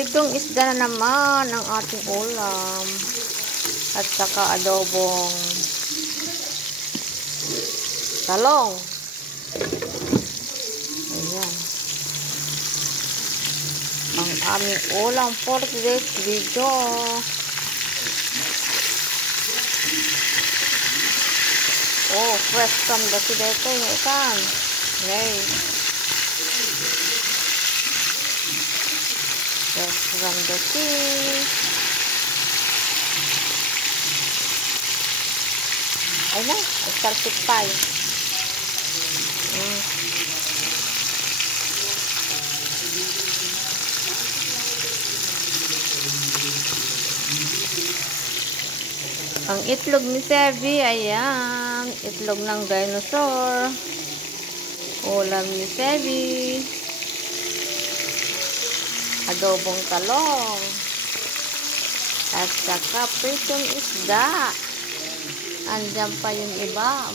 Itong isda na naman ang ating ulam at saka adobong talong. Ayan. Ang aming ulam for today's video. Oh, fresh from the sea dito yung ikan. Okay. Fresh from the sea. Ay na, starship tayo. Ang itlog ni Sevi, ayan, itlog ng dinosaur. Ulam ni Sevi. Adobong talong. At saka pritong isda. Andyan pa yung iba.